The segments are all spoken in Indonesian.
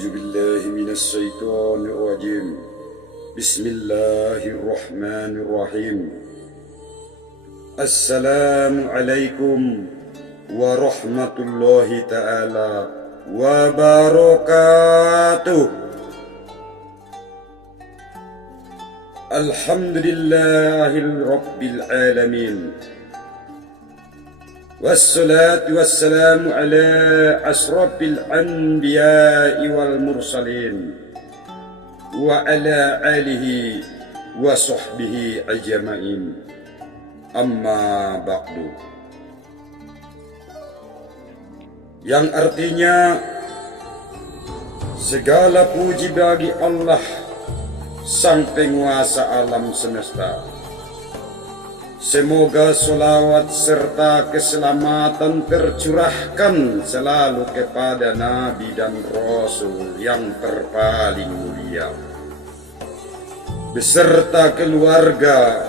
أعوذ بالله من الشيطان الرجيم. بسم الله الرحمن الرحيم. السلام عليكم ورحمة الله تعالى وبركاته. الحمد لله رب العالمين، والصلاة والسلام على أشرف الأنبياء والمرسلين وعلى آله وصحبه أجمعين. أما بعد. Yang artinya segala puji bagi Allah, Sang Penguasa alam semesta. Semoga sholawat serta keselamatan tercurahkan selalu kepada Nabi dan Rasul yang terpaling mulia, beserta keluarga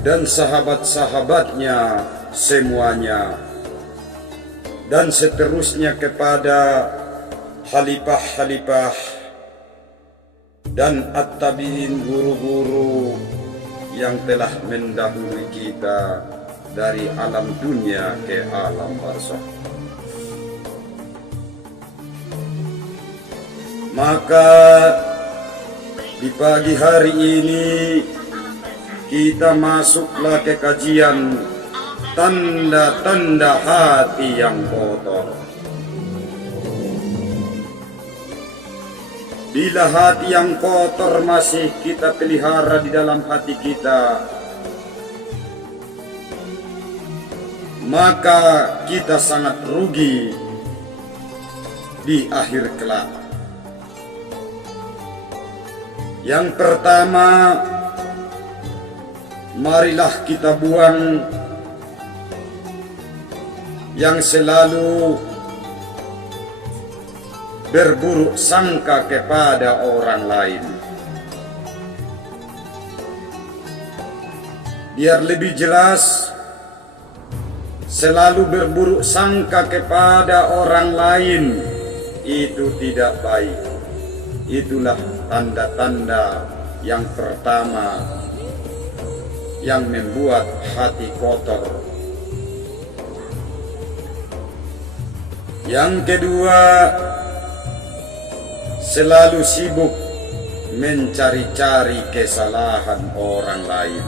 dan sahabat-sahabatnya semuanya, dan seterusnya kepada khalifah-khalifah dan at-tabi'in, guru-guru yang telah mendahului kita dari alam dunia ke alam barzakh. Maka di pagi hari ini kita masuklah ke kajian tanda-tanda hati yang kotor. Bila hati yang kotor masih kita pelihara di dalam hati kita, maka kita sangat rugi di akhir kelak. Yang pertama, marilah kita buang yang selalu berburuk sangka kepada orang lain. Biar lebih jelas, selalu berburuk sangka kepada orang lain itu tidak baik. Itulah tanda-tanda yang pertama yang membuat hati kotor. Yang kedua, selalu sibuk mencari-cari kesalahan orang lain.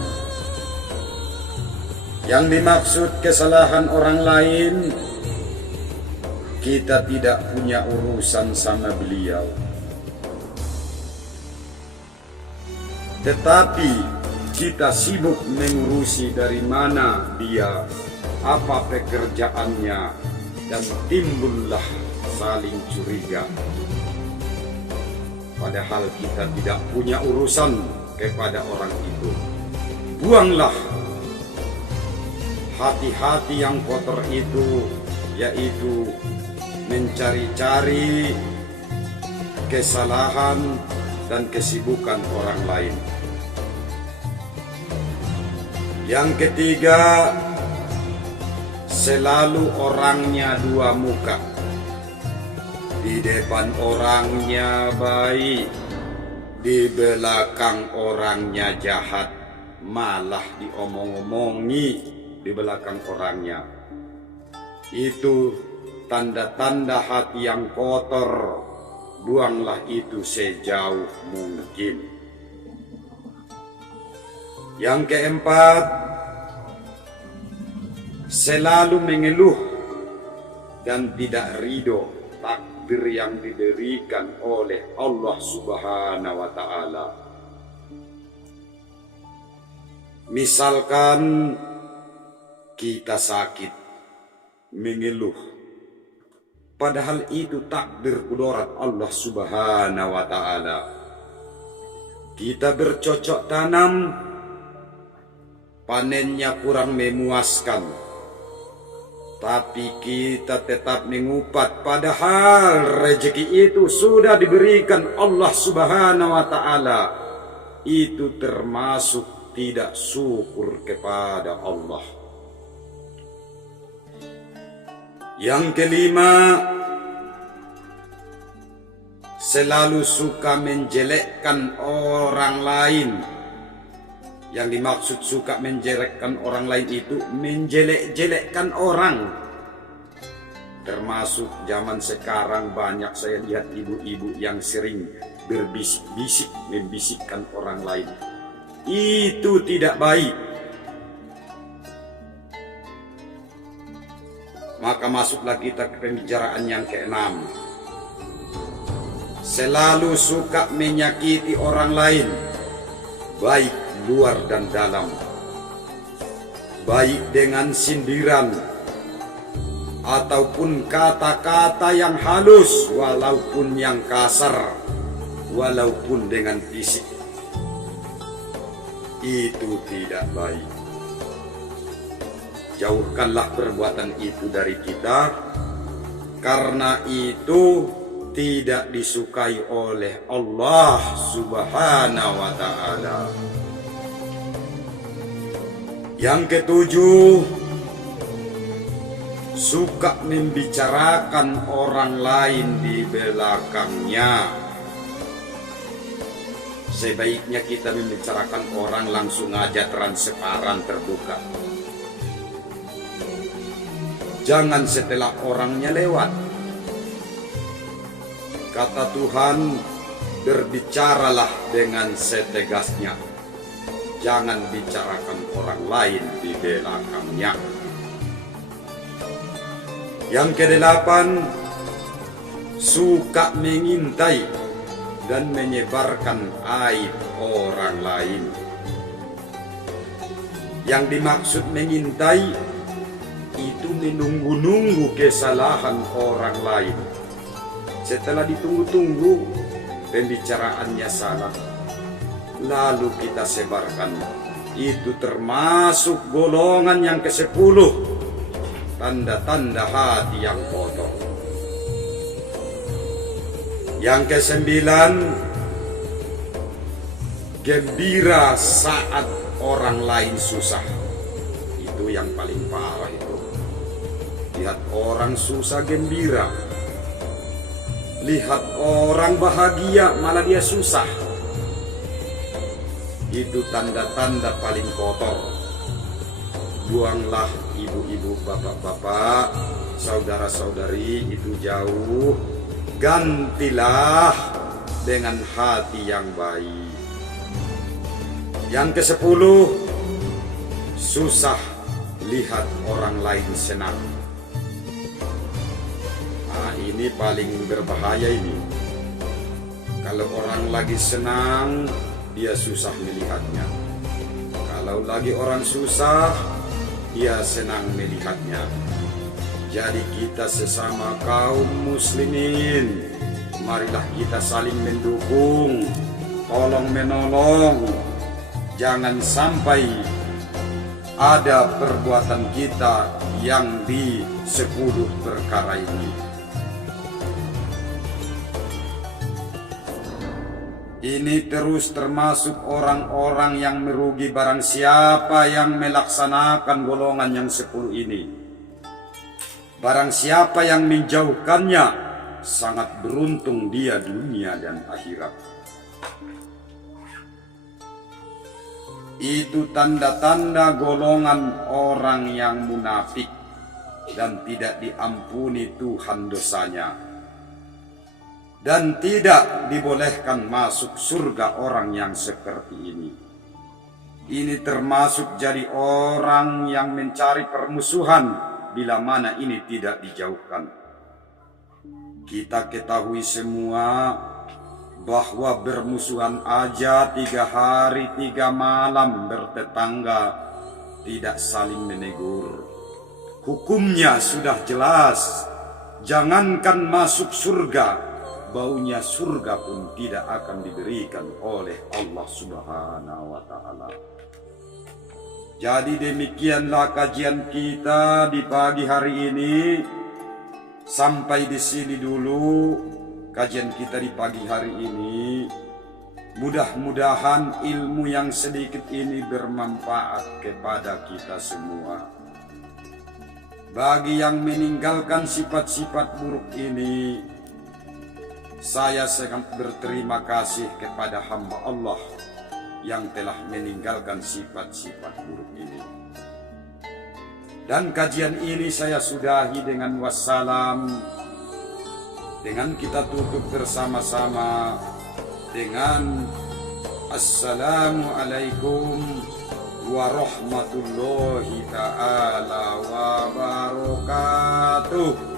Yang dimaksud kesalahan orang lain, kita tidak punya urusan sama beliau, tetapi kita sibuk mengurusi dari mana dia, apa pekerjaannya, dan timbullah saling curiga. Padahal kita tidak punya urusan kepada orang itu. Buanglah hati-hati yang kotor itu, yaitu mencari-cari kesalahan dan kesibukan orang lain. Yang ketiga, selalu orangnya dua muka. Di depan orangnya baik, di belakang orangnya jahat, malah diomong-omongi di belakang orangnya. Itu tanda-tanda hati yang kotor. Buanglah itu sejauh mungkin. Yang keempat, selalu mengeluh dan tidak ridho takdir yang diberikan oleh Allah Subhanahu wa Ta'ala. Misalkan kita sakit, mengeluh, padahal itu takdir kudorat Allah Subhanahu wa Ta'ala. Kita bercocok tanam, panennya kurang memuaskan, tapi kita tetap mengupat, padahal rezeki itu sudah diberikan Allah Subhanahu wa Ta'ala. Itu termasuk tidak syukur kepada Allah. Yang kelima, selalu suka menjelekkan orang lain. Yang dimaksud suka menjelekkan orang lain itu menjelek-jelekkan orang. Termasuk zaman sekarang banyak saya lihat ibu-ibu yang sering berbisik-bisik, membisikkan orang lain. Itu tidak baik. Maka masuklah kita ke pembicaraan yang keenam. Selalu suka menyakiti orang lain, baik luar dan dalam, baik dengan sindiran ataupun kata-kata yang halus, walaupun yang kasar, walaupun dengan fisik. Itu tidak baik. Jauhkanlah perbuatan itu dari kita, karena itu tidak disukai oleh Allah Subhanahu wa Ta'ala. Yang ketujuh, suka membicarakan orang lain di belakangnya. Sebaiknya kita membicarakan orang langsung aja transparan, terbuka. Jangan setelah orangnya lewat. Kata Tuhan, berbicaralah dengan setegasnya. Jangan bicarakan orang lain di belakangnya. Yang kedelapan, suka mengintai dan menyebarkan aib orang lain. Yang dimaksud mengintai itu menunggu-nunggu kesalahan orang lain. Setelah ditunggu-tunggu, pembicaraannya salah, lalu kita sebarkan. Itu termasuk golongan yang ke-10, tanda-tanda hati yang kotor. Yang ke-9, gembira saat orang lain susah. Itu yang paling parah itu. Lihat orang susah gembira, lihat orang bahagia malah dia susah. Itu tanda-tanda paling kotor. Buanglah ibu-ibu, bapak-bapak, saudara-saudari itu jauh. Gantilah dengan hati yang baik. Yang ke-10, susah lihat orang lain senang. Nah, ini paling berbahaya ini. Kalau orang lagi senang, dia susah melihatnya. Kalau lagi orang susah, dia senang melihatnya. Jadi kita sesama kaum muslimin, marilah kita saling mendukung, tolong menolong. Jangan sampai ada perbuatan kita yang di 10 perkara ini. Ini terus termasuk orang-orang yang merugi barang siapa yang melaksanakan golongan yang 10 ini. Barang siapa yang menjauhkannya, sangat beruntung dia dunia dan akhirat. Itu tanda-tanda golongan orang yang munafik dan tidak diampuni Tuhan dosanya. Dan tidak dibolehkan masuk surga orang yang seperti ini. Ini termasuk jadi orang yang mencari permusuhan bila mana ini tidak dijauhkan. Kita ketahui semua bahwa bermusuhan aja 3 hari 3 malam bertetangga tidak saling menegur. Hukumnya sudah jelas. Jangankan masuk surga, baunya surga pun tidak akan diberikan oleh Allah Subhanahu wa Ta'ala. Jadi demikianlah kajian kita di pagi hari ini. Sampai di sini dulu kajian kita di pagi hari ini. Mudah-mudahan ilmu yang sedikit ini bermanfaat kepada kita semua. Bagi yang meninggalkan sifat-sifat buruk ini, Saya sangat berterima kasih kepada hamba Allah yang telah meninggalkan sifat-sifat buruk ini. Dan kajian ini saya sudahi dengan wassalam, dengan kita tutup bersama-sama dengan Assalamualaikum warahmatullahi ta'ala wabarakatuh.